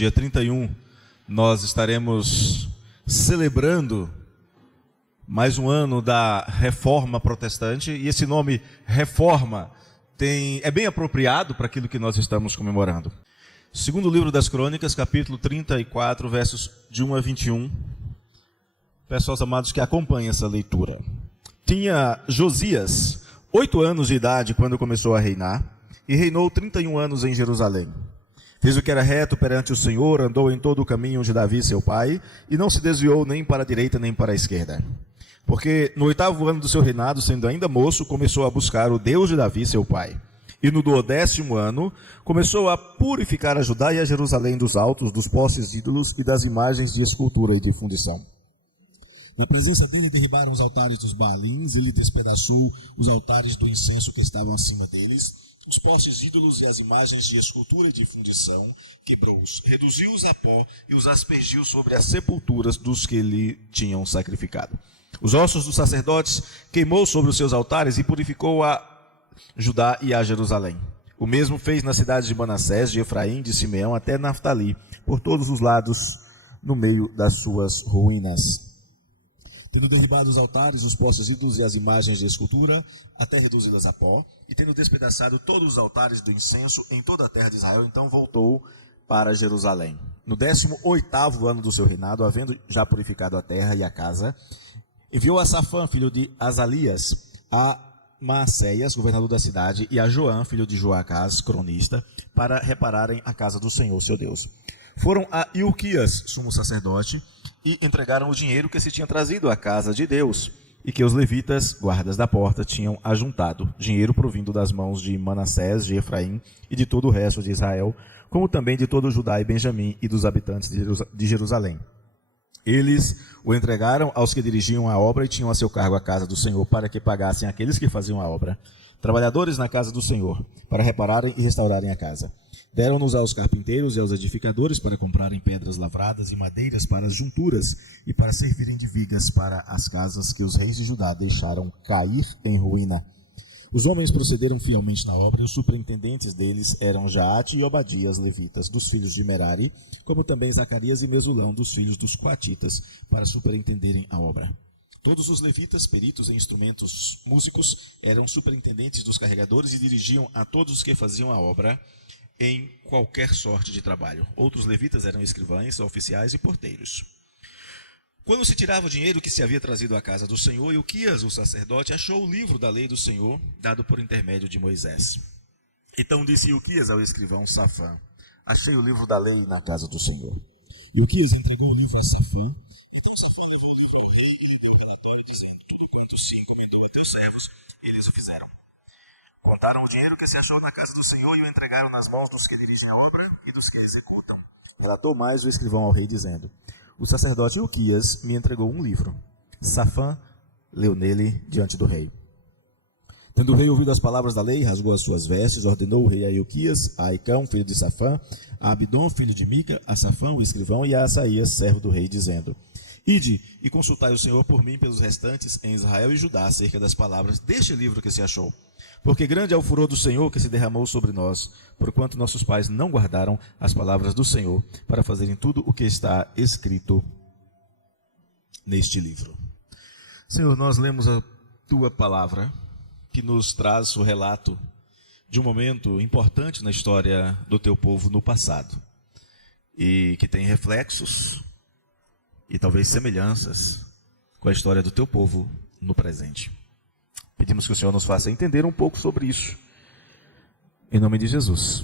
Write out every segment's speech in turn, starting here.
dia 31, nós estaremos celebrando mais um ano da Reforma Protestante, e esse nome Reforma é bem apropriado para aquilo que nós estamos comemorando. Segundo livro das Crônicas, capítulo 34, versos de 1 a 21. Peço aos amados que acompanhem essa leitura. Tinha Josias 8 anos de idade quando começou a reinar, e reinou 31 anos em Jerusalém. Fez o que era reto perante o Senhor, andou em todo o caminho de Davi seu pai, e não se desviou nem para a direita nem para a esquerda. Porque no 8º ano do seu reinado, sendo ainda moço, começou a buscar o Deus de Davi seu pai. E no 12º ano, começou a purificar a Judá e a Jerusalém dos altos, dos postes de ídolos e das imagens de escultura e de fundição. Na presença dele derribaram os altares dos Baalins, ele despedaçou os altares do incenso que estavam acima deles, os postes de ídolos e as imagens de escultura e de fundição, quebrou-os, reduziu-os a pó e os aspergiu sobre as sepulturas dos que lhe tinham sacrificado. Os ossos dos sacerdotes queimou sobre os seus altares e purificou a Judá e a Jerusalém. O mesmo fez nas cidades de Manassés, de Efraim, de Simeão, até Naftali, por todos os lados, no meio das suas ruínas. Tendo derribado os altares, os postes ídolos e as imagens de escultura, até reduzi-las a pó, e tendo despedaçado todos os altares do incenso em toda a terra de Israel, então voltou para Jerusalém. No 18º ano do seu reinado, havendo já purificado a terra e a casa, enviou a Safã, filho de Azalias, a Maacéias, governador da cidade, e a Joã, filho de Joacás, cronista, para repararem a casa do Senhor, seu Deus. Foram a Ilquias, sumo sacerdote, e entregaram o dinheiro que se tinha trazido à casa de Deus, e que os levitas, guardas da porta, tinham ajuntado, dinheiro provindo das mãos de Manassés, de Efraim e de todo o resto de Israel, como também de todo Judá e Benjamim e dos habitantes de Jerusalém. Eles o entregaram aos que dirigiam a obra e tinham a seu cargo a casa do Senhor, para que pagassem aqueles que faziam a obra, trabalhadores na casa do Senhor, para repararem e restaurarem a casa. Deram-nos aos carpinteiros e aos edificadores para comprarem pedras lavradas e madeiras para as junturas e para servirem de vigas para as casas que os reis de Judá deixaram cair em ruína. Os homens procederam fielmente na obra, e os superintendentes deles eram Jaate e Obadias, levitas, dos filhos de Merari, como também Zacarias e Mesulão, dos filhos dos coatitas, para superintenderem a obra. Todos os levitas, peritos em instrumentos músicos, eram superintendentes dos carregadores e dirigiam a todos os que faziam a obra em qualquer sorte de trabalho. Outros levitas eram escrivães, oficiais e porteiros. Quando se tirava o dinheiro que se havia trazido à casa do Senhor, Ilquias, o sacerdote, achou o livro da lei do Senhor, dado por intermédio de Moisés. Então disse Ilquias ao escrivão Safã: achei o livro da lei na casa do Senhor. Ilquias entregou o livro a Safã. Então Safã levou o livro ao rei e lhe deu relatório, dizendo: tudo quanto se encomendou a teus servos, eles o fizeram. Contaram o dinheiro que se achou na casa do Senhor e o entregaram nas mãos dos que dirigem a obra e dos que a executam. Relatou mais o escrivão ao rei, dizendo: o sacerdote Ilquias me entregou um livro. Safã leu nele diante do rei. Tendo o rei ouvido as palavras da lei, rasgou as suas vestes, ordenou o rei a Ilquias, a Aicão, filho de Safã, a Abidom, filho de Mica, a Safã, o escrivão, e a Asaías, servo do rei, dizendo: ide e consultai o Senhor por mim pelos restantes em Israel e Judá acerca das palavras deste livro que se achou. Porque grande é o furor do Senhor que se derramou sobre nós, porquanto nossos pais não guardaram as palavras do Senhor para fazerem tudo o que está escrito neste livro. Senhor, nós lemos a Tua palavra, que nos traz o relato de um momento importante na história do Teu povo no passado, e que tem reflexos e talvez semelhanças com a história do Teu povo no presente. Pedimos que o Senhor nos faça entender um pouco sobre isso. Em nome de Jesus.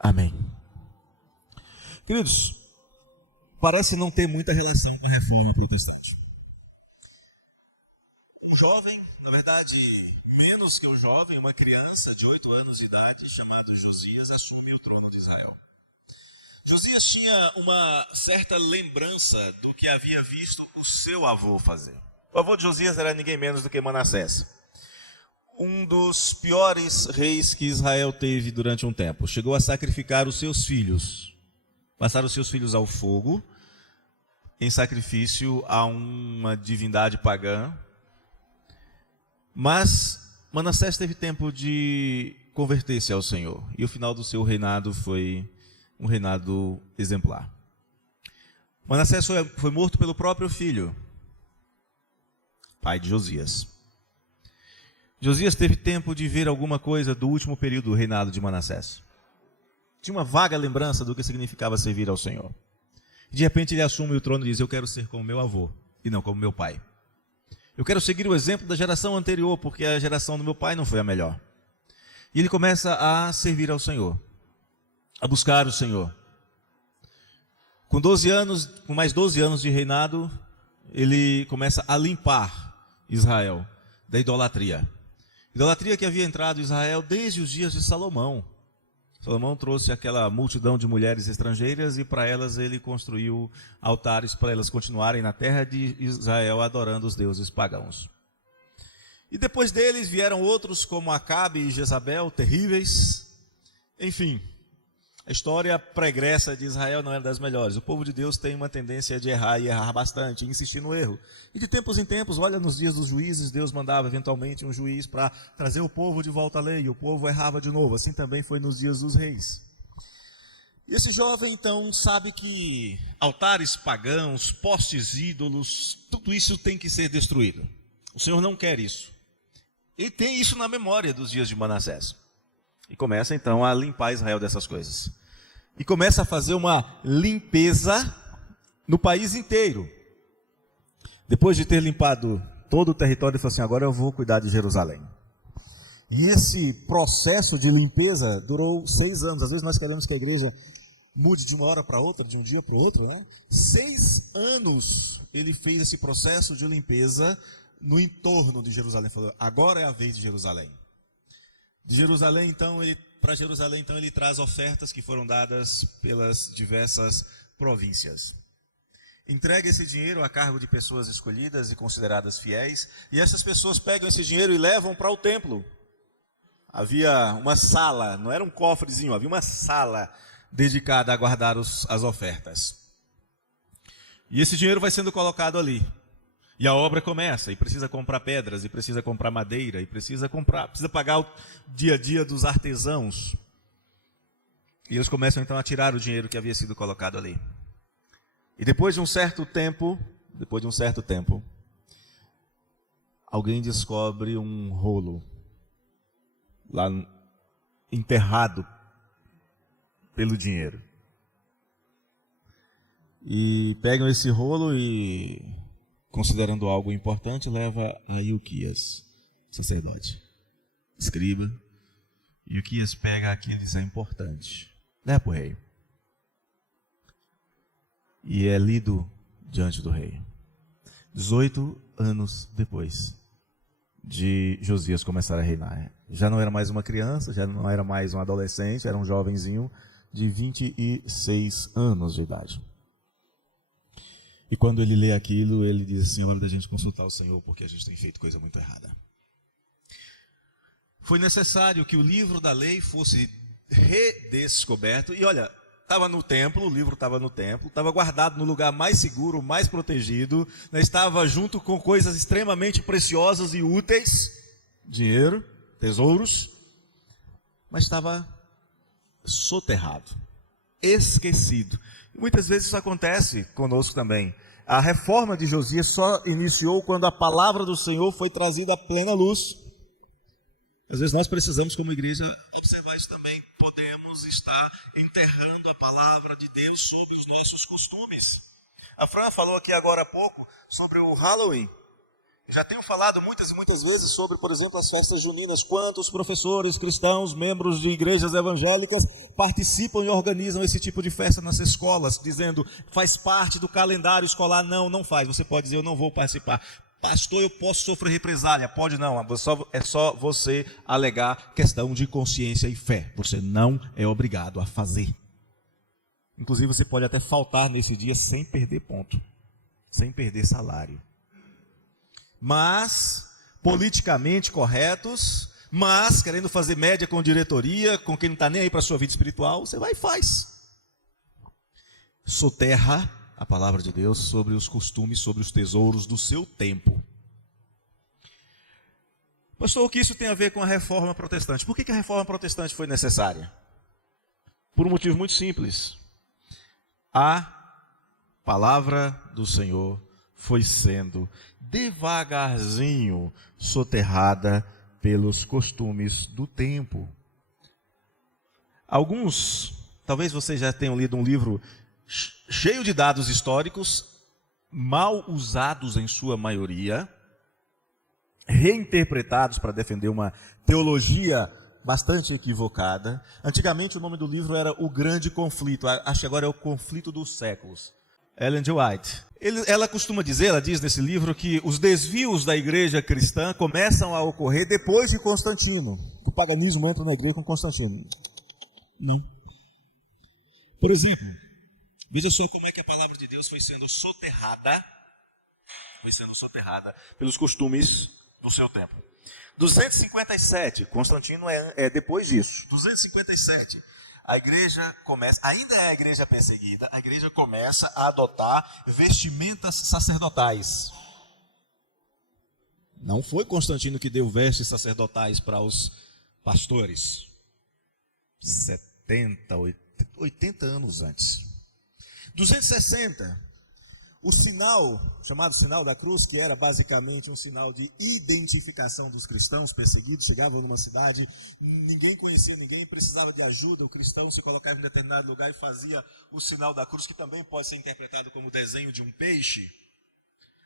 Amém. Queridos, parece não ter muita relação com a reforma protestante. Um jovem, na verdade, menos que um jovem, uma criança de 8 anos de idade, chamado Josias, assume o trono de Israel. Josias tinha uma certa lembrança do que havia visto o seu avô fazer. O avô de Josias era ninguém menos do que Manassés, um dos piores reis que Israel teve durante um tempo. Chegou a sacrificar os seus filhos, passar os seus filhos ao fogo, em sacrifício a uma divindade pagã. Mas Manassés teve tempo de converter-se ao Senhor, e o final do seu reinado foi um reinado exemplar. Manassés foi morto pelo próprio filho, pai de Josias. Josias teve tempo de ver alguma coisa do último período do reinado de Manassés. Tinha uma vaga lembrança do que significava servir ao Senhor. De repente ele assume o trono e diz: eu quero ser como meu avô e não como meu pai. Eu quero seguir o exemplo da geração anterior, porque a geração do meu pai não foi a melhor. E ele começa a servir ao Senhor, a buscar o Senhor. Com mais 12 anos de reinado, ele começa a limpar Israel da idolatria. Idolatria que havia entrado em Israel desde os dias de Salomão. Salomão trouxe aquela multidão de mulheres estrangeiras e para elas ele construiu altares para elas continuarem na terra de Israel adorando os deuses pagãos. E depois deles vieram outros como Acabe e Jezabel, terríveis. Enfim, a história pregressa de Israel não era das melhores. O povo de Deus tem uma tendência de errar e errar bastante, e insistir no erro. E de tempos em tempos, olha, nos dias dos juízes, Deus mandava eventualmente um juiz para trazer o povo de volta à lei, e o povo errava de novo. Assim também foi nos dias dos reis. E esse jovem então sabe que altares pagãos, postes ídolos, tudo isso tem que ser destruído. O Senhor não quer isso. Ele tem isso na memória dos dias de Manassés. E começa então a limpar Israel dessas coisas. E começa a fazer uma limpeza no país inteiro. Depois de ter limpado todo o território, ele falou assim: agora eu vou cuidar de Jerusalém. E esse processo de limpeza durou 6 anos. Às vezes nós queremos que a igreja mude de uma hora para outra, de um dia para o outro, né? 6 anos ele fez esse processo de limpeza no entorno de Jerusalém. Ele falou: agora é a vez de Jerusalém. De Jerusalém, então, para Jerusalém, então, ele traz ofertas que foram dadas pelas diversas províncias. Entrega esse dinheiro a cargo de pessoas escolhidas e consideradas fiéis, e essas pessoas pegam esse dinheiro e levam para o templo. Havia uma sala, não era um cofrezinho, havia uma sala dedicada a guardar as ofertas. E esse dinheiro vai sendo colocado ali. E a obra começa, e precisa comprar pedras, e precisa comprar madeira, e precisa pagar o dia a dia dos artesãos. E eles começam então a tirar o dinheiro que havia sido colocado ali. E depois de um certo tempo, alguém descobre um rolo lá enterrado pelo dinheiro. E pegam esse rolo e, considerando algo importante, leva a Ilquias, sacerdote, escriba. Ilquias pega aquilo e diz: é importante, leva para o rei. E é lido diante do rei. 18 anos depois de Josias começar a reinar. Já não era mais uma criança, já não era mais um adolescente, era um jovenzinho de 26 anos de idade. E quando ele lê aquilo, ele diz assim: é hora da gente consultar o Senhor, porque a gente tem feito coisa muito errada. Foi necessário que o livro da lei fosse redescoberto. E olha, estava no templo, o livro estava no templo, estava guardado no lugar mais seguro, mais protegido, né? Estava junto com coisas extremamente preciosas e úteis, dinheiro, tesouros, mas estava soterrado, esquecido. E muitas vezes isso acontece conosco também. A reforma de Josias só iniciou quando a palavra do Senhor foi trazida à plena luz. Às vezes nós precisamos, como igreja, observar isso também. Podemos estar enterrando a palavra de Deus sobre os nossos costumes. A Fran falou aqui agora há pouco sobre o Halloween. Eu já tenho falado muitas e muitas vezes sobre, por exemplo, as festas juninas. Quantos professores cristãos, membros de igrejas evangélicas, participam e organizam esse tipo de festa nas escolas, dizendo: faz parte do calendário escolar. Não, não faz. Você pode dizer: eu não vou participar. Pastor, eu posso sofrer represália. Pode não, é só você alegar questão de consciência e fé. Você não é obrigado a fazer. Inclusive, você pode até faltar nesse dia sem perder ponto, sem perder salário. Mas, politicamente corretos, mas querendo fazer média com diretoria, com quem não está nem aí para a sua vida espiritual, você vai e faz. Soterra a palavra de Deus sobre os costumes, sobre os tesouros do seu tempo. Pastor, o que isso tem a ver com a reforma protestante? Por que a reforma protestante foi necessária? Por um motivo muito simples. A palavra do Senhor foi sendo devagarzinho soterrada pelos costumes do tempo. Alguns, talvez vocês já tenham lido um livro cheio de dados históricos, mal usados em sua maioria, reinterpretados para defender uma teologia bastante equivocada. Antigamente o nome do livro era O Grande Conflito, acho que agora é O Conflito dos Séculos. Ellen G. White. Ela costuma dizer, ela diz nesse livro, que os desvios da igreja cristã começam a ocorrer depois de Constantino. O paganismo entra na igreja com Constantino. Não. Por exemplo, veja só como é que a palavra de Deus foi sendo soterrada pelos costumes do seu tempo. 257, Constantino é depois disso. 257, a igreja começa, ainda é a igreja perseguida, a igreja começa a adotar vestimentas sacerdotais. Não foi Constantino que deu vestes sacerdotais para os pastores. 70, 80 anos antes. 260, o sinal, chamado sinal da cruz, que era basicamente um sinal de identificação dos cristãos perseguidos, chegavam numa cidade, ninguém conhecia ninguém, precisava de ajuda, o cristão se colocava em determinado lugar e fazia o sinal da cruz, que também pode ser interpretado como desenho de um peixe.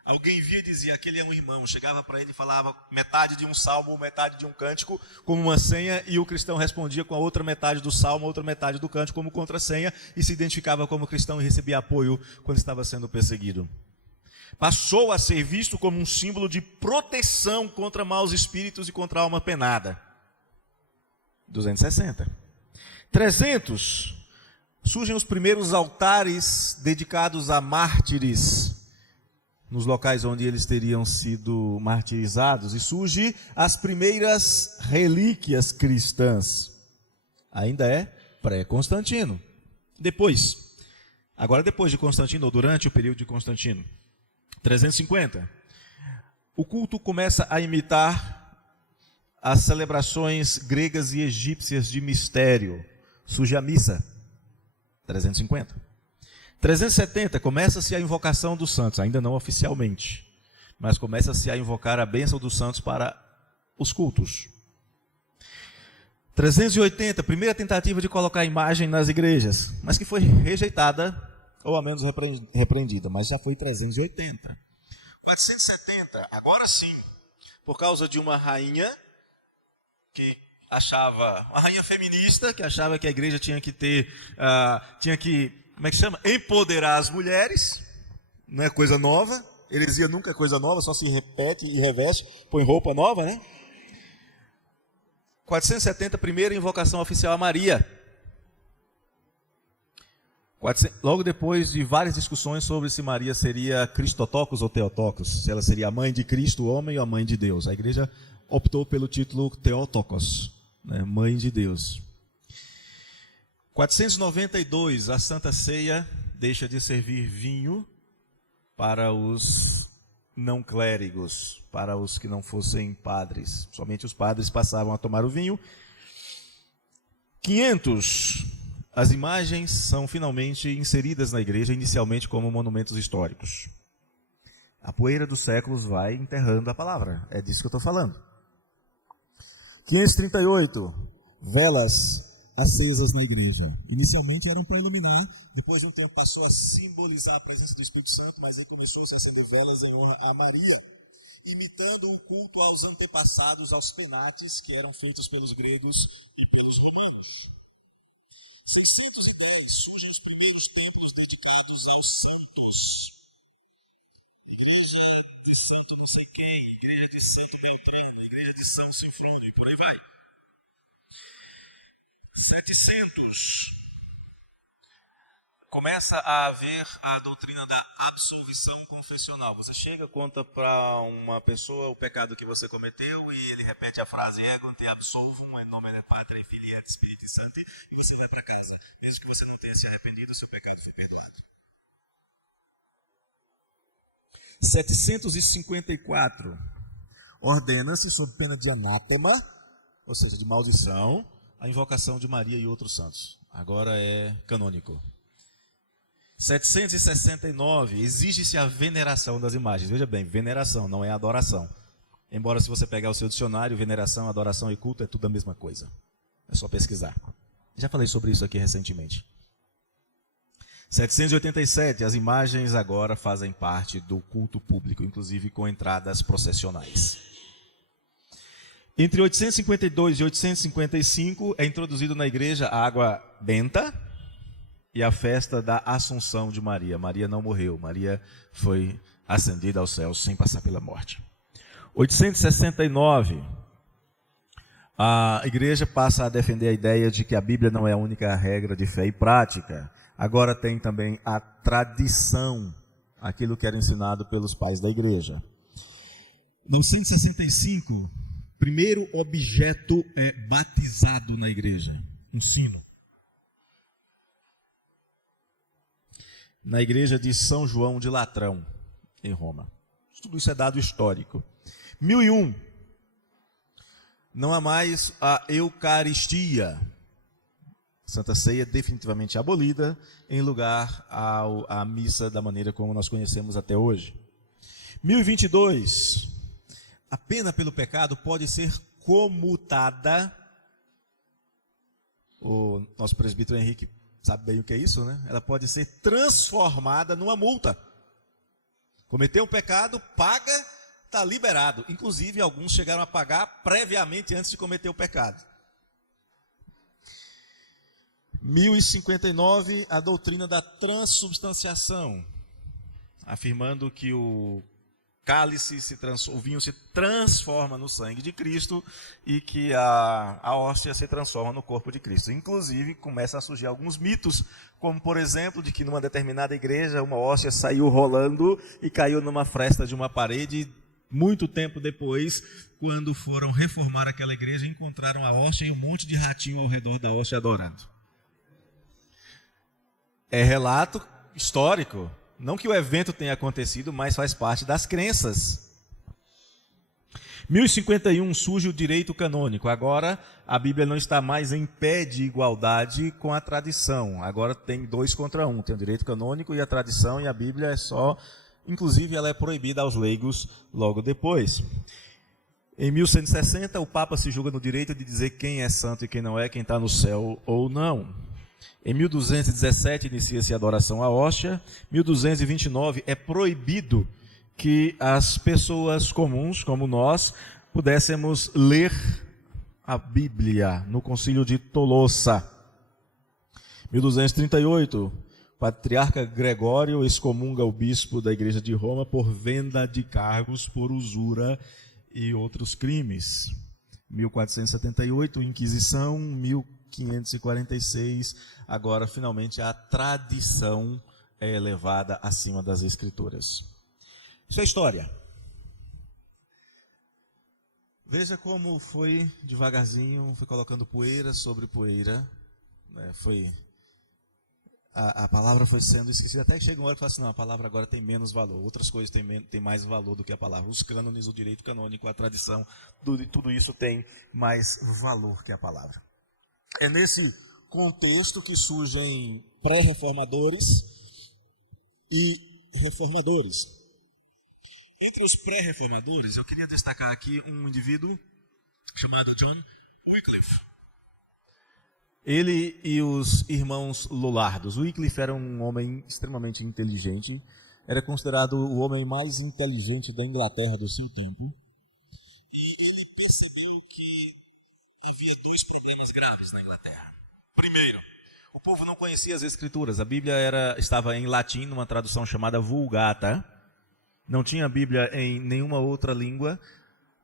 Alguém via e dizia, aquele é um irmão, chegava para ele e falava metade de um salmo ou metade de um cântico como uma senha, e o cristão respondia com a outra metade do salmo, outra metade do cântico como contrassenha, e se identificava como cristão e recebia apoio quando estava sendo perseguido. Passou a ser visto como um símbolo de proteção contra maus espíritos e contra a alma penada. 260. 300, surgem os primeiros altares dedicados a mártires, nos locais onde eles teriam sido martirizados, e surgem as primeiras relíquias cristãs. Ainda é pré-Constantino. Depois de Constantino, ou durante o período de Constantino, 350, o culto começa a imitar as celebrações gregas e egípcias de mistério. Surge a missa, 350. 370, começa-se a invocação dos santos, ainda não oficialmente, mas começa-se a invocar a bênção dos santos para os cultos. 380, primeira tentativa de colocar imagem nas igrejas, mas que foi rejeitada, ou ao menos repreendida, mas já foi 380. 470, agora sim, por causa de uma rainha uma rainha feminista, que achava que a igreja tinha que ter, como é que chama? Empoderar as mulheres, não é coisa nova, heresia nunca é coisa nova, só se repete e reveste, põe roupa nova, né? 470, primeira invocação oficial a Maria. Logo depois de várias discussões sobre se Maria seria Cristotocos ou Theotokos, se ela seria a mãe de Cristo, o homem, ou a mãe de Deus. A igreja optou pelo título Theotokos, né? Mãe de Deus. 492, a Santa Ceia deixa de servir vinho para os não clérigos, para os que não fossem padres. Somente os padres passavam a tomar o vinho. 500, as imagens são finalmente inseridas na igreja, inicialmente como monumentos históricos. A poeira dos séculos vai enterrando a palavra, é disso que eu estou falando. 538, velas acesas na igreja. Inicialmente eram para iluminar, depois de um tempo passou a simbolizar a presença do Espírito Santo, mas aí começou a se acender velas em honra a Maria, imitando o culto aos antepassados, aos penates, que eram feitos pelos gregos e pelos romanos. 610, surgem os primeiros templos dedicados aos santos. Igreja de Santo não sei quem, igreja de Santo Beltrano, igreja de São Sinfrono, e por aí vai. 700, começa a haver a doutrina da absolvição confessional. Você chega, conta para uma pessoa o pecado que você cometeu e ele repete a frase Ego te absolvum em nome de Patria, Filii et Spiritus Sancti, e você vai para casa. Desde que você não tenha se arrependido, o seu pecado foi perdoado. 754, ordena-se sob pena de anátema, ou seja, de maldição, a invocação de Maria e outros santos. Agora é canônico. 769, exige-se a veneração das imagens. Veja bem, veneração, não é adoração. Embora se você pegar o seu dicionário, veneração, adoração e culto é tudo a mesma coisa. É só pesquisar. Já falei sobre isso aqui recentemente. 787, as imagens agora fazem parte do culto público, inclusive com entradas processionais. Entre 852 e 855 é introduzido na igreja a água benta e a festa da Assunção de Maria. Maria não morreu, Maria foi ascendida aos céus sem passar pela morte. 869, a igreja passa a defender a ideia de que a Bíblia não é a única regra de fé e prática. Agora tem também a tradição, aquilo que era ensinado pelos pais da igreja. 965, primeiro objeto é batizado na igreja, um sino. Na igreja de São João de Latrão, em Roma. Tudo isso é dado histórico. 1001, não há mais a Eucaristia. Santa Ceia definitivamente abolida, em lugar à missa da maneira como nós conhecemos até hoje. 1022, a pena pelo pecado pode ser comutada. O nosso presbítero Henrique sabe bem o que é isso, né? Ela pode ser transformada numa multa. Cometeu um pecado, paga, está liberado. Inclusive, alguns chegaram a pagar previamente antes de cometer o pecado. 1059, a doutrina da transubstanciação, afirmando que o cálice, o vinho se transforma no sangue de Cristo e que a hóstia se transforma no corpo de Cristo. Inclusive, começam a surgir alguns mitos, como por exemplo, de que numa determinada igreja uma hóstia saiu rolando e caiu numa fresta de uma parede. Muito tempo depois, quando foram reformar aquela igreja, encontraram a hóstia e um monte de ratinho ao redor da hóstia adorando. É relato histórico. Não que o evento tenha acontecido, mas faz parte das crenças. 1051 surge o direito canônico. Agora a Bíblia não está mais em pé de igualdade com a tradição. Agora tem 2 contra 1. Tem o direito canônico e a tradição, e a Bíblia é só... Inclusive ela é proibida aos leigos logo depois. Em 1160 o Papa se julga no direito de dizer quem é santo e quem não é, quem está no céu ou não. Em 1217 inicia-se a adoração à hóstia. 1229 é proibido que as pessoas comuns, como nós, pudéssemos ler a Bíblia no Concílio de Tolosa. 1238, o patriarca Gregório excomunga o bispo da igreja de Roma por venda de cargos por usura e outros crimes. 1478, Inquisição. 1546, agora finalmente a tradição é elevada acima das escrituras. Isso é história. Veja como foi devagarzinho, foi colocando poeira sobre poeira, né? A palavra foi sendo esquecida, até que chega uma hora que fala assim, não, a palavra agora tem menos valor, outras coisas têm mais valor do que a palavra. Os cânones, o direito canônico, a tradição, tudo isso tem mais valor que a palavra. É nesse contexto que surgem pré-reformadores e reformadores. Entre os pré-reformadores, eu queria destacar aqui um indivíduo chamado John Wycliffe. Ele e os irmãos Lollardos. Wycliffe era um homem extremamente inteligente, era considerado o homem mais inteligente da Inglaterra do seu tempo. E ele percebeu que havia 2 problemas graves na Inglaterra. Primeiro, o povo não conhecia as Escrituras. A Bíblia estava em latim, numa tradução chamada Vulgata. Não tinha Bíblia em nenhuma outra língua,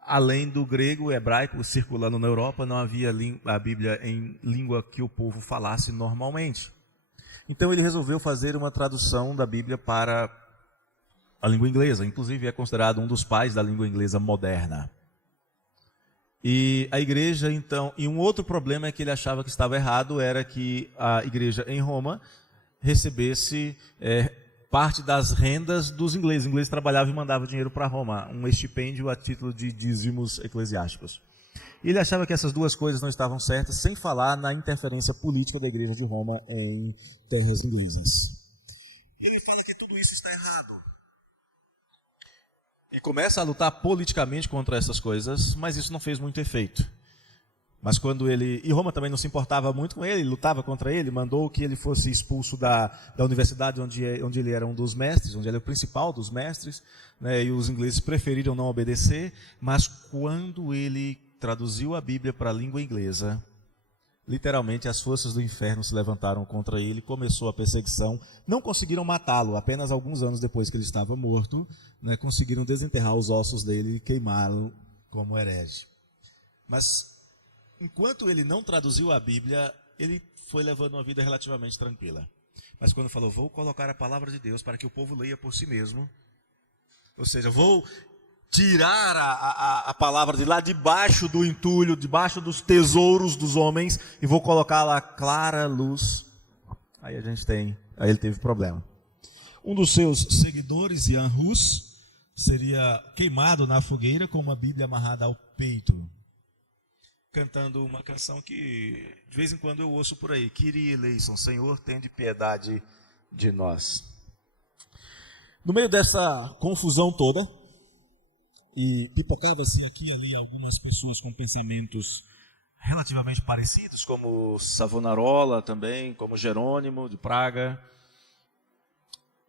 além do grego e hebraico circulando na Europa. Não havia a Bíblia em língua que o povo falasse normalmente. Então ele resolveu fazer uma tradução da Bíblia para a língua inglesa. Inclusive é considerado um dos pais da língua inglesa moderna. E a igreja, então, e um outro problema é que ele achava que estava errado, era que a igreja em Roma recebesse parte das rendas dos ingleses. Os ingleses trabalhavam e mandavam dinheiro para Roma, um estipêndio a título de dízimos eclesiásticos. E ele achava que essas duas coisas não estavam certas, sem falar na interferência política da Igreja de Roma em terras inglesas. Ele fala que tudo isso está errado. E começa a lutar politicamente contra essas coisas, mas isso não fez muito efeito. Mas quando e Roma também não se importava muito com ele, lutava contra ele, mandou que ele fosse expulso da universidade onde ele era um dos mestres, onde ele era o principal dos mestres, né, e os ingleses preferiram não obedecer, mas quando ele traduziu a Bíblia para a língua inglesa, literalmente as forças do inferno se levantaram contra ele, começou a perseguição, não conseguiram matá-lo, apenas alguns anos depois que ele estava morto, né, conseguiram desenterrar os ossos dele e queimá-lo como herege. Mas enquanto ele não traduziu a Bíblia, ele foi levando uma vida relativamente tranquila. Mas quando falou, vou colocar a palavra de Deus para que o povo leia por si mesmo, ou seja, vou tirar a palavra de lá debaixo do entulho, debaixo dos tesouros dos homens, e vou colocá-la à clara luz. Aí ele teve problema. Um dos seus seguidores, Jan Hus, seria queimado na fogueira com uma Bíblia amarrada ao peito, cantando uma canção que de vez em quando eu ouço por aí, Kyrie eleison, Senhor, tende piedade de nós. No meio dessa confusão toda, e pipocava-se aqui e ali algumas pessoas com pensamentos relativamente parecidos, como Savonarola também, como Jerônimo de Praga,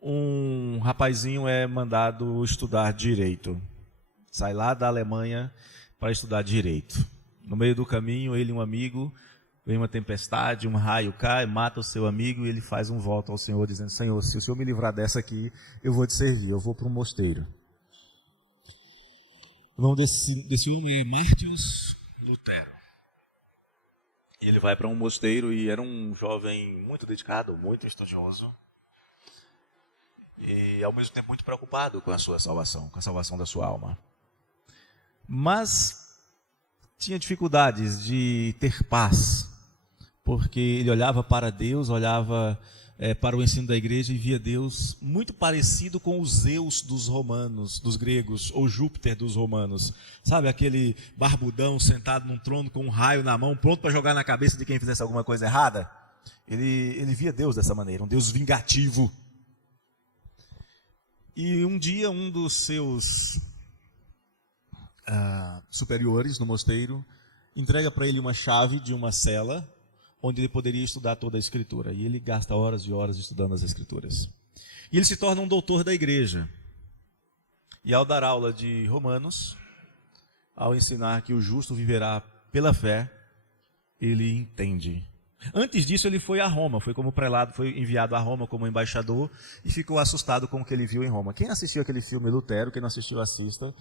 um rapazinho é mandado estudar direito, sai lá da Alemanha para estudar direito. No meio do caminho, ele e um amigo, vem uma tempestade, um raio cai, mata o seu amigo e ele faz um voto ao Senhor, dizendo, Senhor, se o Senhor me livrar dessa aqui, eu vou te servir, eu vou para um mosteiro. O nome desse homem é Martius Lutero. Ele vai para um mosteiro e era um jovem muito dedicado, muito estudioso e ao mesmo tempo muito preocupado com a sua salvação, com a salvação da sua alma. Mas tinha dificuldades de ter paz, porque ele olhava para Deus, olhava para o ensino da igreja e via Deus muito parecido com os Zeus dos romanos, dos gregos, ou Júpiter dos romanos. Sabe, aquele barbudão sentado num trono com um raio na mão, pronto para jogar na cabeça de quem fizesse alguma coisa errada? Ele via Deus dessa maneira, um Deus vingativo. E um dia um dos seus superiores no mosteiro entrega para ele uma chave de uma cela onde ele poderia estudar toda a escritura, e ele gasta horas e horas estudando as escrituras, e ele se torna um doutor da igreja, e ao dar aula de Romanos, ao ensinar que o justo viverá pela fé, ele entende. Antes disso ele foi a Roma, foi como prelado, foi enviado a Roma como embaixador, e ficou assustado com o que ele viu em Roma. Quem assistiu aquele filme Lutero, quem não assistiu assista,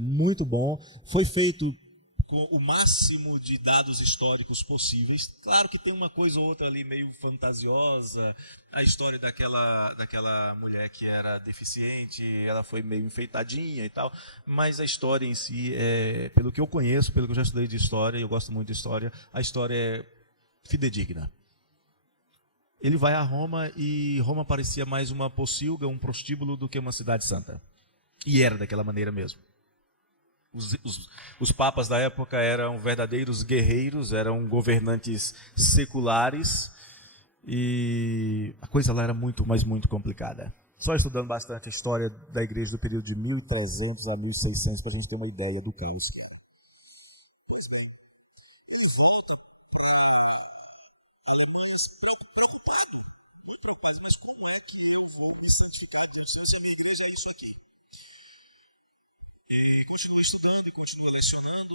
muito bom, foi feito com o máximo de dados históricos possíveis. Claro que tem uma coisa ou outra ali meio fantasiosa, a história daquela mulher que era deficiente, ela foi meio enfeitadinha e tal, mas a história em si, pelo que eu conheço, pelo que eu já estudei de história, e eu gosto muito de história, a história é fidedigna. Ele vai a Roma e Roma parecia mais uma pocilga, um prostíbulo do que uma cidade santa. E era daquela maneira mesmo. Os papas da época eram verdadeiros guerreiros, eram governantes seculares, e a coisa lá era muito, mas muito complicada. Só estudando bastante a história da igreja do período de 1300 a 1600, para a gente ter uma ideia do caos. Estudando e continua lecionando,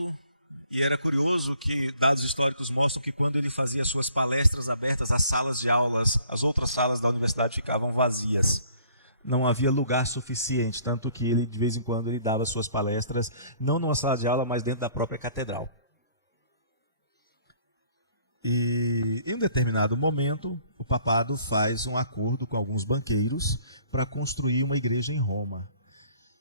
e era curioso que dados históricos mostram que quando ele fazia suas palestras abertas, as salas de aulas, as outras salas da universidade ficavam vazias. Não havia lugar suficiente, tanto que ele, de vez em quando, ele dava suas palestras, não numa sala de aula, mas dentro da própria catedral. E em um determinado momento, o papado faz um acordo com alguns banqueiros para construir uma igreja em Roma.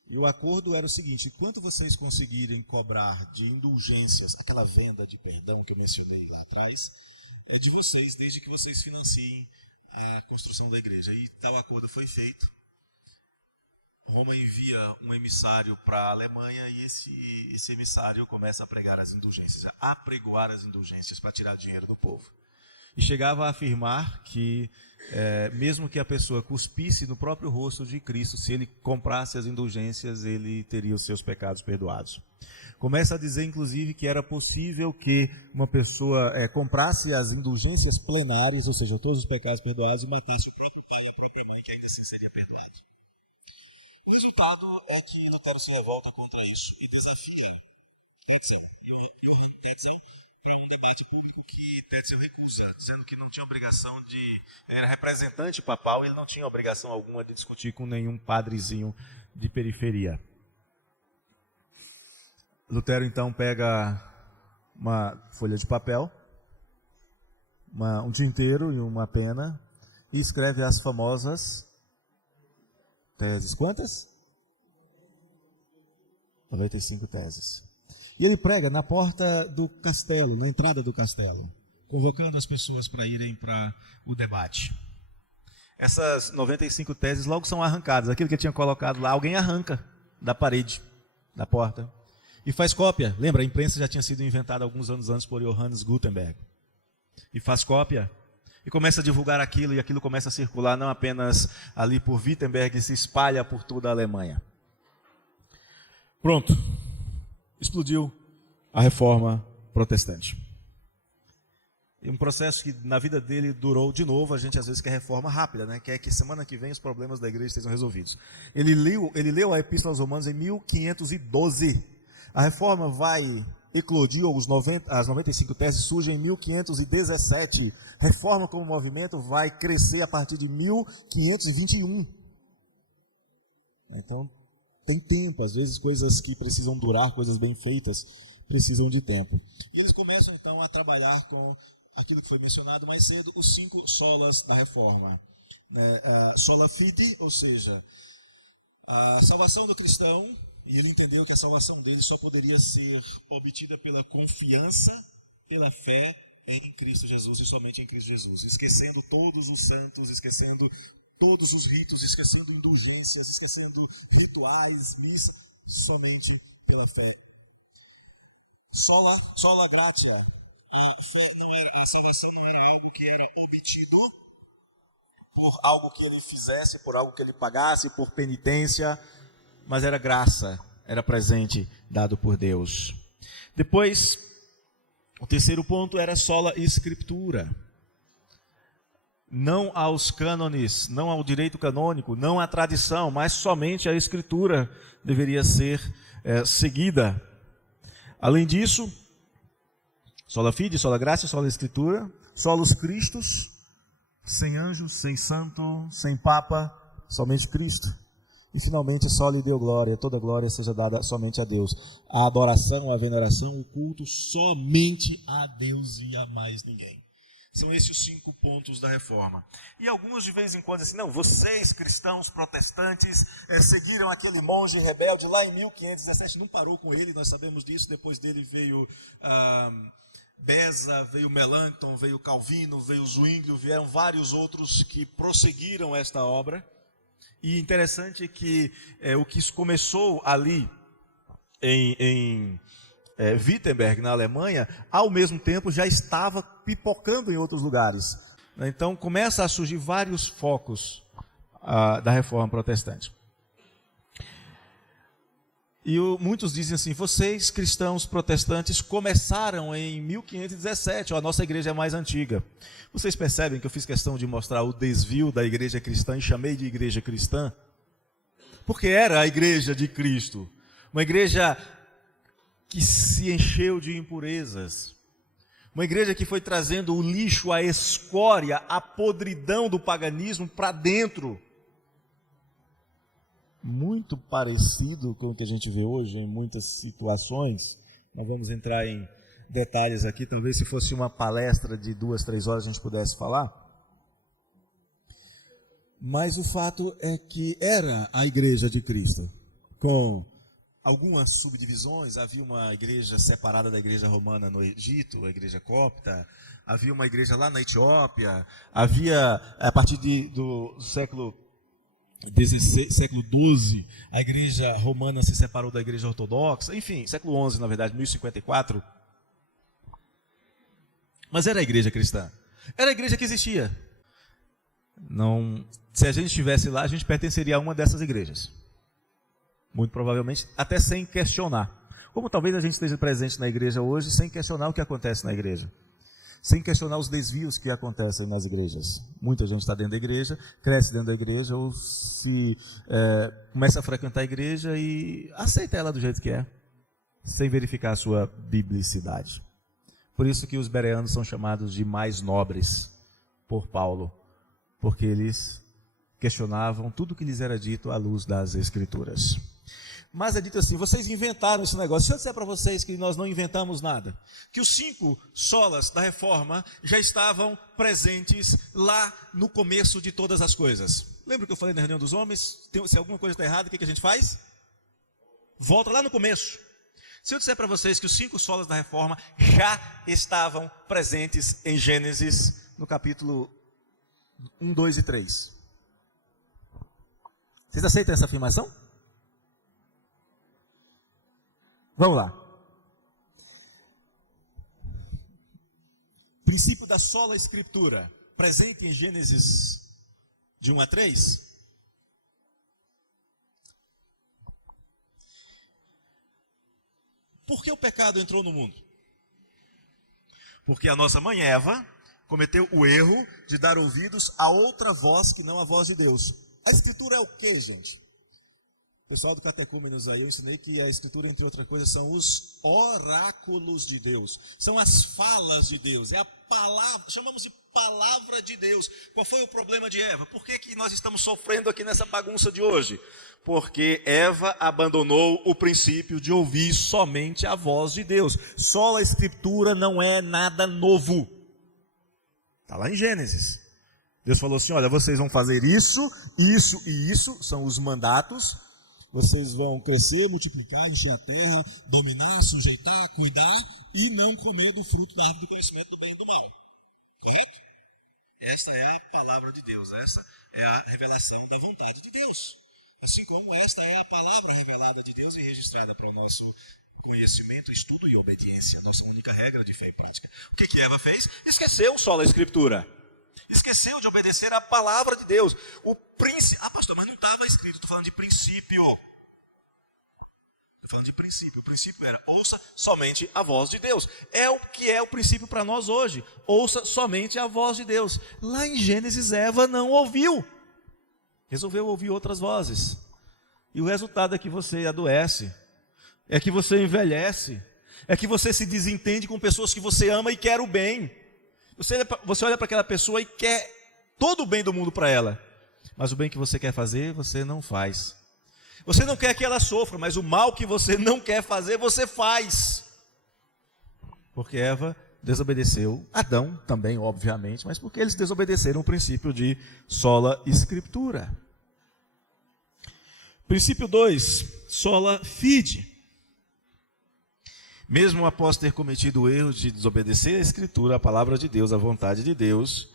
E o acordo era o seguinte: quanto vocês conseguirem cobrar de indulgências, aquela venda de perdão que eu mencionei lá atrás, é de vocês, desde que vocês financiem a construção da igreja. E tal acordo foi feito. Roma envia um emissário para a Alemanha e esse emissário começa a pregar as indulgências, a apregoar as indulgências para tirar dinheiro do povo. E chegava a afirmar que, mesmo que a pessoa cuspisse no próprio rosto de Cristo, se ele comprasse as indulgências, ele teria os seus pecados perdoados. Começa a dizer, inclusive, que era possível que uma pessoa comprasse as indulgências plenárias, ou seja, todos os pecados perdoados, e matasse o próprio pai e a própria mãe, que ainda assim seria perdoado. O resultado é que Lutero se revolta contra isso e desafia Johann Tetzel para um debate público que Tetzel recusa, dizendo que não tinha obrigação era representante papal, ele não tinha obrigação alguma de discutir com nenhum padrezinho de periferia. Lutero então pega uma folha de papel, um tinteiro e uma pena e escreve as famosas teses. Quantas? 95 teses. E ele prega na porta do castelo, na entrada do castelo, convocando as pessoas para irem para o debate. Essas 95 teses logo são arrancadas. Aquilo que eu tinha colocado lá, alguém arranca da parede, da porta, e faz cópia. Lembra, a imprensa já tinha sido inventada alguns anos antes por Johannes Gutenberg. E faz cópia e começa a divulgar aquilo, e aquilo começa a circular não apenas ali por Wittenberg, se espalha por toda a Alemanha. Pronto. Explodiu a reforma protestante. E um processo que na vida dele durou, de novo, a gente às vezes quer reforma rápida, né? Quer que semana que vem os problemas da igreja estejam resolvidos. Ele leu a Epístola aos Romanos em 1512. A reforma vai eclodir, as 95 teses surgem em 1517. Reforma como movimento vai crescer a partir de 1521. Então, tem tempo. Às vezes, coisas que precisam durar, coisas bem feitas, precisam de tempo. E eles começam, então, a trabalhar com aquilo que foi mencionado mais cedo, os 5 solas da reforma. Sola fide, ou seja, a salvação do cristão. E ele entendeu que a salvação dele só poderia ser obtida pela confiança, pela fé em Cristo Jesus e somente em Cristo Jesus. Esquecendo todos os santos, esquecendo todos os ritos, esquecendo indulgências, esquecendo rituais, missa, somente pela fé. Sola gratia. A salvação não era algo que era obtido por algo que ele fizesse, por algo que ele pagasse, por penitência, mas era graça, era presente dado por Deus. Depois, o terceiro ponto era sola scriptura. Não aos cânones, não ao direito canônico, não à tradição, mas somente a escritura deveria ser seguida. Além disso, sola fide, sola gratia, sola escritura, solos Christus, sem anjos, sem santo, sem papa, somente Cristo. E finalmente só lhe deu glória, toda glória seja dada somente a Deus. A adoração, a veneração, o culto somente a Deus e a mais ninguém. São esses os 5 pontos da reforma. E alguns de vez em quando assim, não, vocês cristãos protestantes seguiram aquele monge rebelde lá em 1517, não parou com ele, nós sabemos disso, depois dele veio Beza, veio Melanchthon, veio Calvino, veio Zwinglio, vieram vários outros que prosseguiram esta obra. E interessante que o que começou ali em Wittenberg, na Alemanha, ao mesmo tempo já estava pipocando em outros lugares. Então começa a surgir vários focos da reforma protestante. E muitos dizem assim, vocês cristãos protestantes começaram em 1517, a nossa igreja é mais antiga. Vocês percebem que eu fiz questão de mostrar o desvio da igreja cristã e chamei de igreja cristã? Porque era a igreja de Cristo, uma igreja que se encheu de impurezas, uma igreja que foi trazendo o lixo, a escória, a podridão do paganismo para dentro. Muito parecido com o que a gente vê hoje em muitas situações. Não vamos entrar em detalhes aqui, talvez se fosse uma palestra de 2, 3 horas a gente pudesse falar. Mas o fato é que era a igreja de Cristo, com algumas subdivisões. Havia uma igreja separada da igreja romana no Egito, a igreja copta, havia uma igreja lá na Etiópia, havia, a partir do século século XII, a igreja romana se separou da igreja ortodoxa, enfim, século XI, na verdade, 1054. Mas era a igreja cristã, era a igreja que existia. Não, se a gente estivesse lá, a gente pertenceria a uma dessas igrejas. Muito provavelmente, até sem questionar. Como talvez a gente esteja presente na igreja hoje, sem questionar o que acontece na igreja. Sem questionar os desvios que acontecem nas igrejas. Muita gente está dentro da igreja, cresce dentro da igreja, ou se começa a frequentar a igreja e aceita ela do jeito que é, sem verificar a sua biblicidade. Por isso que os bereanos são chamados de mais nobres por Paulo, porque eles questionavam tudo que lhes era dito à luz das Escrituras. Mas é dito assim, vocês inventaram esse negócio. Se eu disser para vocês que nós não inventamos nada, que os 5 solas da reforma já estavam presentes lá no começo de todas as coisas. Lembra que eu falei na reunião dos homens? Se alguma coisa está errada, o que a gente faz? Volta lá no começo. Se eu disser para vocês que os 5 solas da reforma já estavam presentes em Gênesis, no capítulo 1, 2 e 3. Vocês aceitam essa afirmação? Vamos lá. Princípio da sola escritura, presente em Gênesis de 1 a 3. Por que o pecado entrou no mundo? Porque a nossa mãe Eva cometeu o erro de dar ouvidos a outra voz que não a voz de Deus. A escritura é o que, gente? Pessoal do Catecúmenos aí, eu ensinei que a escritura, entre outras coisas, são os oráculos de Deus. São as falas de Deus. É a palavra, chamamos de palavra de Deus. Qual foi o problema de Eva? Por que nós estamos sofrendo aqui nessa bagunça de hoje? Porque Eva abandonou o princípio de ouvir somente a voz de Deus. Só a escritura não é nada novo. Está lá em Gênesis. Deus falou assim, olha, vocês vão fazer isso, isso e isso, são os mandatos. Vocês vão crescer, multiplicar, encher a terra, dominar, sujeitar, cuidar e não comer do fruto da árvore do conhecimento do bem e do mal. Correto? Esta é a palavra de Deus, essa é a revelação da vontade de Deus. Assim como esta é a palavra revelada de Deus e registrada para o nosso conhecimento, estudo e obediência, nossa única regra de fé e prática. O que Eva fez? Esqueceu só a escritura. Esqueceu de obedecer a palavra de Deus. Ah, pastor, mas não estava escrito, estou falando de princípio. Estou falando de princípio. O princípio era, ouça somente a voz de Deus. É o que é o princípio para nós hoje. Ouça somente a voz de Deus. Lá em Gênesis, Eva não ouviu. Resolveu ouvir outras vozes. E o resultado é que você adoece. É que você envelhece. É que você se desentende com pessoas que você ama e quer o bem. Você olha para aquela pessoa e quer todo o bem do mundo para ela. Mas o bem que você quer fazer, você não faz. Você não quer que ela sofra, mas o mal que você não quer fazer, você faz. Porque Eva desobedeceu, Adão também, obviamente, mas porque eles desobedeceram o princípio de sola escritura. Princípio 2, sola fide. Mesmo após ter cometido o erro de desobedecer a Escritura, a palavra de Deus, a vontade de Deus,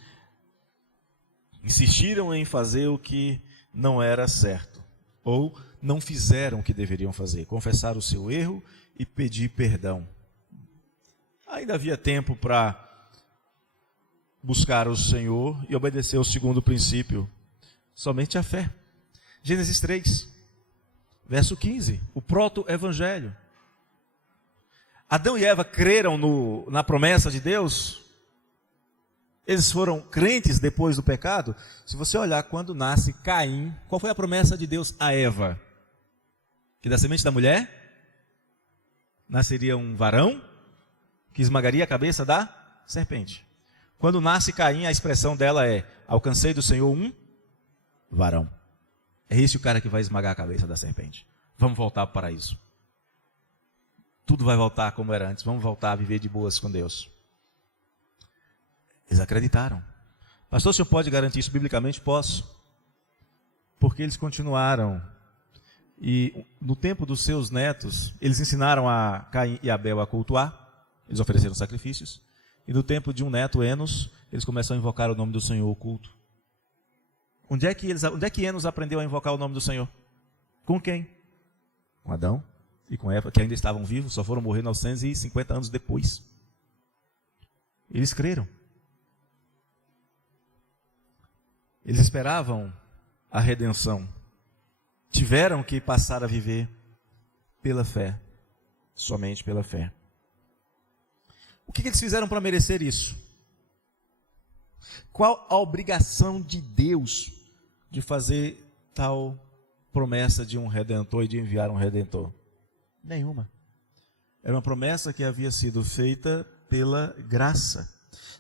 insistiram em fazer o que não era certo, ou não fizeram o que deveriam fazer, confessar o seu erro e pedir perdão. Ainda havia tempo para buscar o Senhor e obedecer ao segundo princípio, somente a fé. Gênesis 3, verso 15, o proto-evangelho. Adão e Eva creram na promessa de Deus? Eles foram crentes depois do pecado? Se você olhar quando nasce Caim, qual foi a promessa de Deus a Eva? Que da semente da mulher nasceria um varão que esmagaria a cabeça da serpente. Quando nasce Caim, a expressão dela é: alcancei do Senhor um varão. É esse o cara que vai esmagar a cabeça da serpente. Vamos voltar para o paraíso. Tudo vai voltar como era antes. Vamos voltar a viver de boas com Deus. Eles acreditaram. Pastor, o senhor pode garantir isso biblicamente? Posso. Porque eles continuaram. E no tempo dos seus netos, eles ensinaram a Caim e Abel a cultuar. Eles ofereceram sacrifícios. E no tempo de um neto, Enos, eles começam a invocar o nome do Senhor oculto. Onde é que Enos aprendeu a invocar o nome do Senhor? Com quem? Com Adão e com Eva, que ainda estavam vivos, só foram morrer 950 anos depois. Eles creram. Eles esperavam a redenção. Tiveram que passar a viver pela fé. Somente pela fé. O que eles fizeram para merecer isso? Qual a obrigação de Deus de fazer tal promessa de um redentor e de enviar um redentor? Nenhuma. Era uma promessa que havia sido feita pela graça.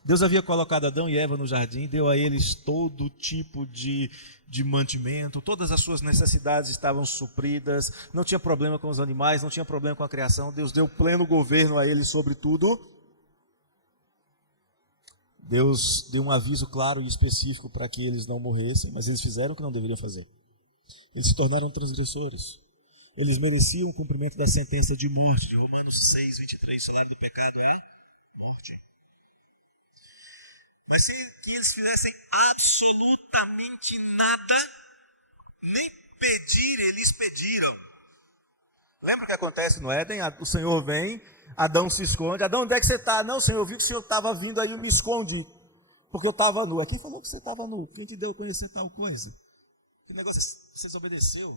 Deus havia colocado Adão e Eva no jardim, deu a eles todo tipo de mantimento, todas as suas necessidades estavam supridas, não tinha problema com os animais, não tinha problema com a criação, Deus deu pleno governo a eles sobre tudo. Deus deu um aviso claro e específico para que eles não morressem, mas eles fizeram o que não deveriam fazer. Eles se tornaram transgressores. Eles mereciam o cumprimento da sentença de morte, de Romanos 6, 23, o salário do pecado é a morte. Mas se que eles fizessem absolutamente nada, nem pedir, eles pediram. Lembra o que acontece no Éden? O Senhor vem, Adão se esconde. Adão, onde é que você está? Não, Senhor, eu vi que o Senhor estava vindo aí, eu me escondi, porque eu estava nu. Quem falou que você estava nu? Quem te deu a conhecer tal coisa? Que negócio, você desobedeceu?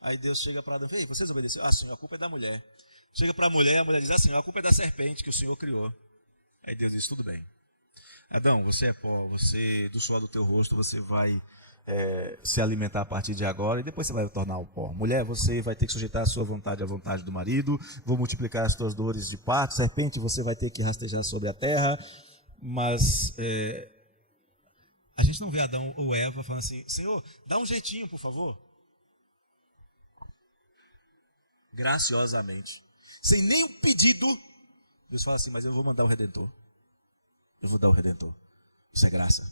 Aí Deus chega para Adão e fala, ei, você desobedeceu? Ah, Senhor, a culpa é da mulher. Chega para a mulher diz, ah, Senhor, a culpa é da serpente que o Senhor criou. Aí Deus diz, tudo bem. Adão, você é pó, você, do suor do teu rosto, você vai se alimentar a partir de agora e depois você vai tornar o pó. Mulher, você vai ter que sujeitar a sua vontade à vontade do marido, vou multiplicar as tuas dores de parto, serpente, você vai ter que rastejar sobre a terra. Mas a gente não vê Adão ou Eva falando assim, Senhor, dá um jeitinho, por favor. Graciosamente, sem nenhum pedido, Deus fala assim, mas eu vou mandar o Redentor. Eu vou dar o Redentor. Isso é graça.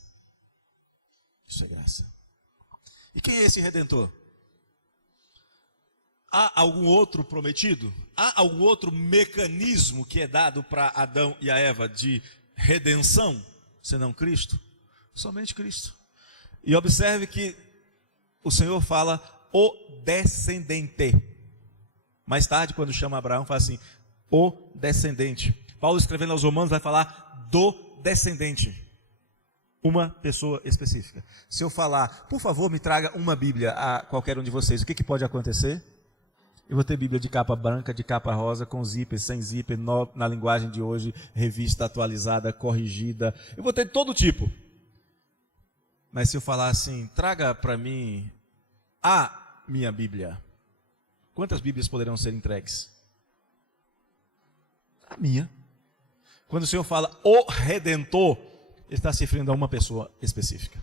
Isso é graça. E quem é esse Redentor? Há algum outro prometido? Há algum outro mecanismo que é dado para Adão e a Eva de redenção, senão Cristo? Somente Cristo. E observe que o Senhor fala o descendente. Mais tarde, quando chama Abraão, fala assim, o descendente. Paulo escrevendo aos Romanos vai falar do descendente. Uma pessoa específica. Se eu falar, por favor, me traga uma Bíblia a qualquer um de vocês, o que pode acontecer? Eu vou ter Bíblia de capa branca, de capa rosa, com zíper, sem zíper, na linguagem de hoje, revista atualizada, corrigida. Eu vou ter todo tipo. Mas se eu falar assim, traga para mim a minha Bíblia, quantas Bíblias poderão ser entregues? A minha. Quando o Senhor fala o Redentor, ele está se referindo a uma pessoa específica.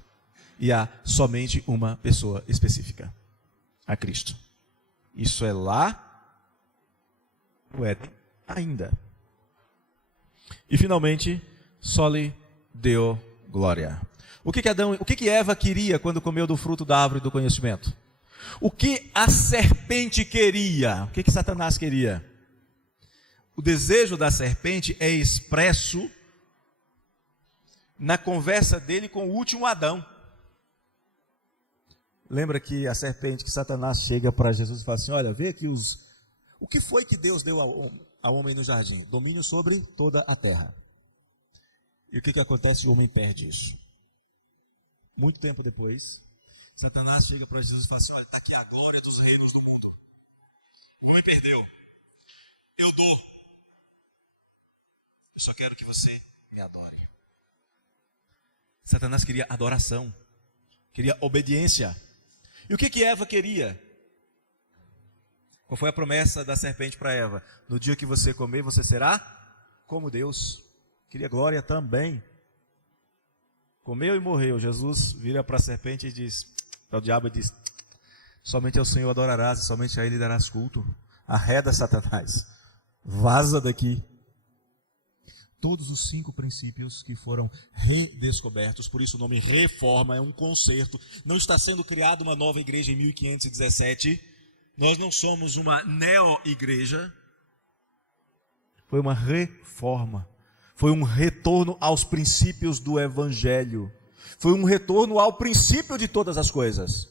E há somente uma pessoa específica. A Cristo. Isso é lá, o Éden ainda. E finalmente, só lhe deu glória. O que Eva queria quando comeu do fruto da árvore do conhecimento? O que a serpente queria? O que Satanás queria? O desejo da serpente é expresso na conversa dele com o último Adão. Lembra que a serpente, que Satanás chega para Jesus e fala assim, olha, vê aqui o que foi que Deus deu ao homem no jardim? Domínio sobre toda a terra. E o que acontece? O homem perde isso. Muito tempo depois, Satanás chega para Jesus e fala assim, olha, está aqui a glória dos reinos do mundo. O homem perdeu. Eu dou. Eu só quero que você me adore. Satanás queria adoração, queria obediência. E o que Eva queria? Qual foi a promessa da serpente para Eva? No dia que você comer, você será como Deus. Queria glória também. Comeu e morreu. Jesus vira para a serpente e diz, para o diabo e diz, somente ao Senhor adorarás e somente a Ele darás culto. Arreda Satanás. Vaza daqui. Todos os 5 princípios que foram redescobertos, por isso o nome reforma, é um conserto. Não está sendo criada uma nova igreja em 1517. Nós não somos uma neo-igreja. Foi uma reforma. Foi um retorno aos princípios do Evangelho. Foi um retorno ao princípio de todas as coisas.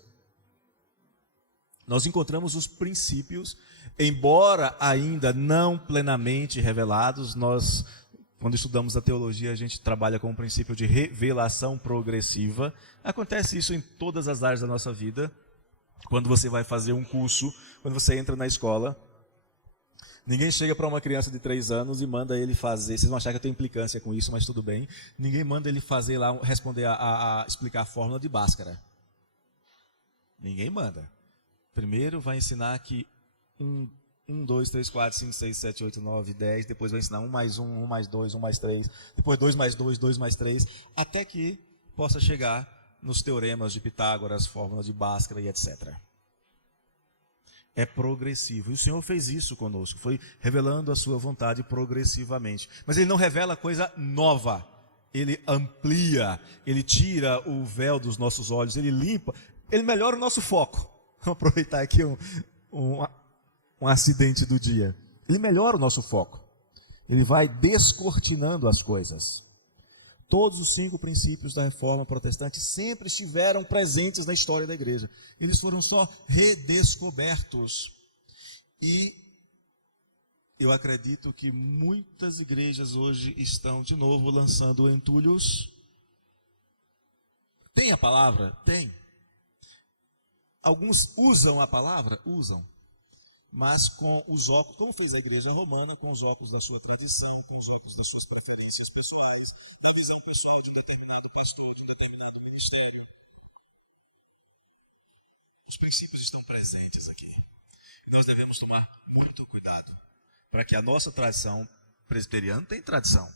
Nós encontramos os princípios, embora ainda não plenamente revelados. Nós, quando estudamos a teologia, a gente trabalha com o princípio de revelação progressiva. Acontece isso em todas as áreas da nossa vida. Quando você vai fazer um curso, quando você entra na escola, ninguém chega para uma criança de 3 anos e manda ele fazer. Vocês vão achar que eu tenho implicância com isso, mas tudo bem. Ninguém manda ele fazer lá, responder explicar a fórmula de Bhaskara. Ninguém manda. Primeiro vai ensinar que 1, 2, 3, 4, 5, 6, 7, 8, 9, 10. Depois vai ensinar 1 mais 1, 1 mais 2, 1 mais 3. Depois 2 mais 2, 2 mais 3. Até que possa chegar nos teoremas de Pitágoras, fórmula de Bhaskara e etc. É progressivo. E o Senhor fez isso conosco. Foi revelando a sua vontade progressivamente. Mas Ele não revela coisa nova. Ele amplia. Ele tira o véu dos nossos olhos. Ele limpa. Ele melhora o nosso foco. Vamos aproveitar aqui um acidente do dia. Ele melhora o nosso foco. Ele vai descortinando as coisas. Todos os 5 princípios da Reforma Protestante sempre estiveram presentes na história da igreja. Eles foram só redescobertos. E eu acredito que muitas igrejas hoje estão de novo lançando entulhos. Tem a palavra? Tem. Alguns usam a palavra? Usam. Mas com os óculos, como fez a igreja romana, com os óculos da sua tradição, com os óculos das suas preferências pessoais, a visão pessoal de um determinado pastor, de um determinado ministério. Os princípios estão presentes aqui. Nós devemos tomar muito cuidado para que a nossa tradição presbiteriana tenha tradição.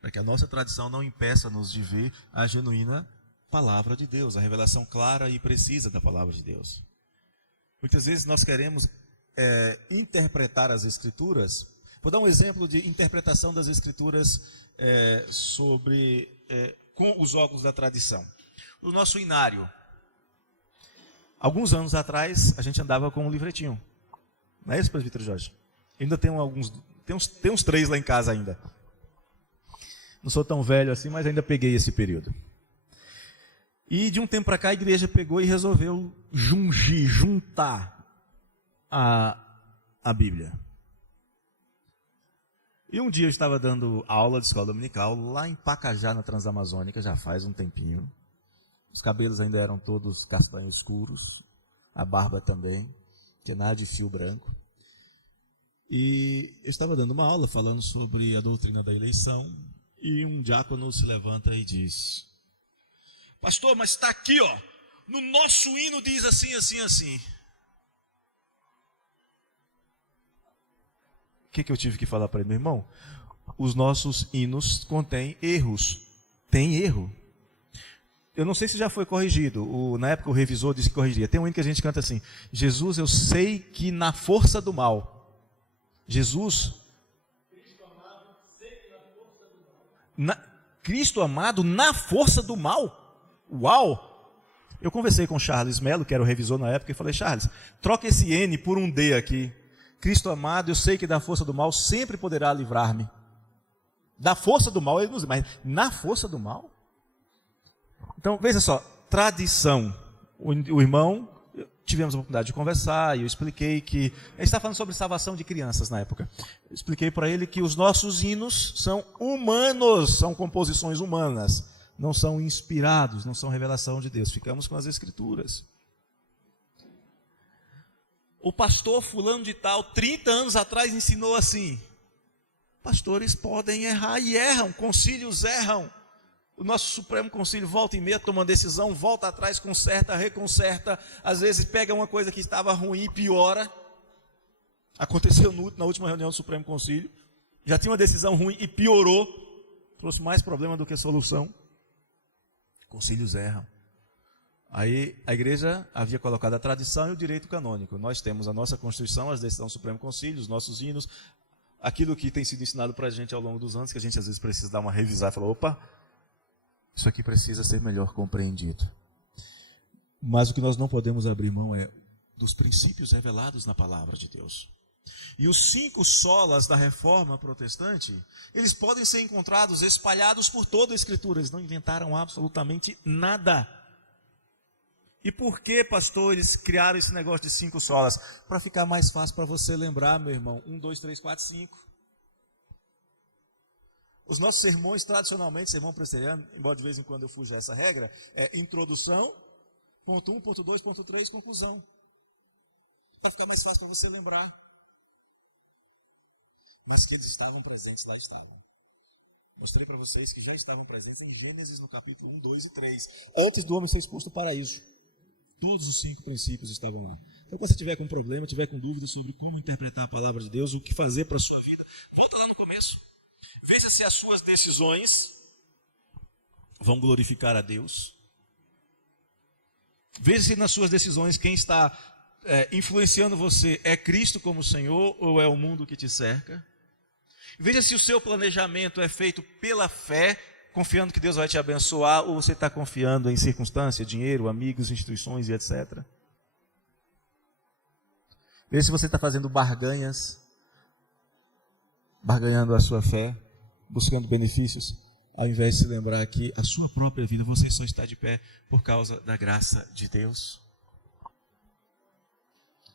Para que a nossa tradição não impeça-nos de ver a genuína palavra de Deus, a revelação clara e precisa da palavra de Deus. Muitas vezes nós queremos interpretar as Escrituras. Vou dar um exemplo de interpretação das Escrituras com os óculos da tradição. O nosso inário. Alguns anos atrás, a gente andava com um livretinho. Não é isso, presbítero Jorge? Ainda tem uns 3 lá em casa ainda. Não sou tão velho assim, mas ainda peguei esse período. E de um tempo para cá a igreja pegou e resolveu juntar a Bíblia. E um dia eu estava dando aula de escola dominical lá em Pacajá, na Transamazônica, já faz um tempinho. Os cabelos ainda eram todos castanhos escuros, a barba também, tinha nada de fio branco. E eu estava dando uma aula falando sobre a doutrina da eleição e um diácono se levanta e diz: pastor, mas está aqui, ó, no nosso hino diz assim, assim, assim. O que eu tive que falar para ele, meu irmão? Os nossos hinos contêm erros. Tem erro. Eu não sei se já foi corrigido. Na época o revisor disse que corrigiria. Tem um hino que a gente canta assim: Jesus, eu sei que na força do mal. Jesus. Cristo amado, sei que na força do mal. Cristo amado na força do mal. Uau! Eu conversei com Charles Mello, que era o revisor na época, e falei: Charles, troca esse N por um D aqui. Cristo amado, eu sei que da força do mal sempre poderá livrar-me. Da força do mal, ele nos diz, mas na força do mal? Então, veja só, tradição. O irmão, tivemos a oportunidade de conversar, e eu expliquei que... A gente está falando sobre salvação de crianças na época. Eu expliquei para ele que os nossos hinos são humanos, são composições humanas. Não são inspirados, não são revelação de Deus. Ficamos com as Escrituras. O pastor fulano de tal, 30 anos atrás, ensinou assim. Pastores podem errar e erram, concílios erram. O nosso Supremo Concílio volta e meia, toma uma decisão, volta atrás, conserta, reconserta. Às vezes pega uma coisa que estava ruim e piora. Aconteceu na última reunião do Supremo Concílio. Já tinha uma decisão ruim e piorou. Trouxe mais problema do que solução. Concílios erram. Aí a igreja havia colocado a tradição e o direito canônico. Nós temos a nossa Constituição, as decisões do Supremo Concílio, os nossos hinos, aquilo que tem sido ensinado para a gente ao longo dos anos, que a gente às vezes precisa dar uma revisada e falar: opa, isso aqui precisa ser melhor compreendido. Mas o que nós não podemos abrir mão é dos princípios revelados na palavra de Deus. E os 5 solas da Reforma Protestante, eles podem ser encontrados espalhados por toda a Escritura. Eles não inventaram absolutamente nada. E por que, pastor, eles criaram esse negócio de 5 solas? Para ficar mais fácil para você lembrar, meu irmão. 1, 2, 3, 4, 5. Os nossos sermões, tradicionalmente, sermão presbiteriano, embora de vez em quando eu fuja essa regra, é introdução, ponto 1, ponto 2, ponto 3, conclusão. Para ficar mais fácil para você lembrar. Mas que eles estavam presentes, lá estavam. Mostrei para vocês que já estavam presentes em Gênesis no capítulo 1, 2 e 3. Antes do homem ser exposto ao paraíso. Todos os 5 princípios estavam lá. Então, quando você tiver com problema, tiver com dúvida sobre como interpretar a palavra de Deus, o que fazer para a sua vida, volta lá no começo. Veja se as suas decisões vão glorificar a Deus. Veja se nas suas decisões quem está influenciando você é Cristo como Senhor ou é o mundo que te cerca. Veja se o seu planejamento é feito pela fé, confiando que Deus vai te abençoar, ou você está confiando em circunstância, dinheiro, amigos, instituições e etc. Veja se você está fazendo barganhando a sua fé, buscando benefícios, ao invés de se lembrar que a sua própria vida, você só está de pé por causa da graça de Deus.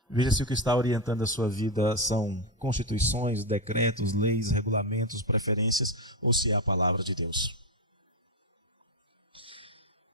Veja se o que está orientando a sua vida são constituições, decretos, leis, regulamentos, preferências, ou se é a palavra de Deus.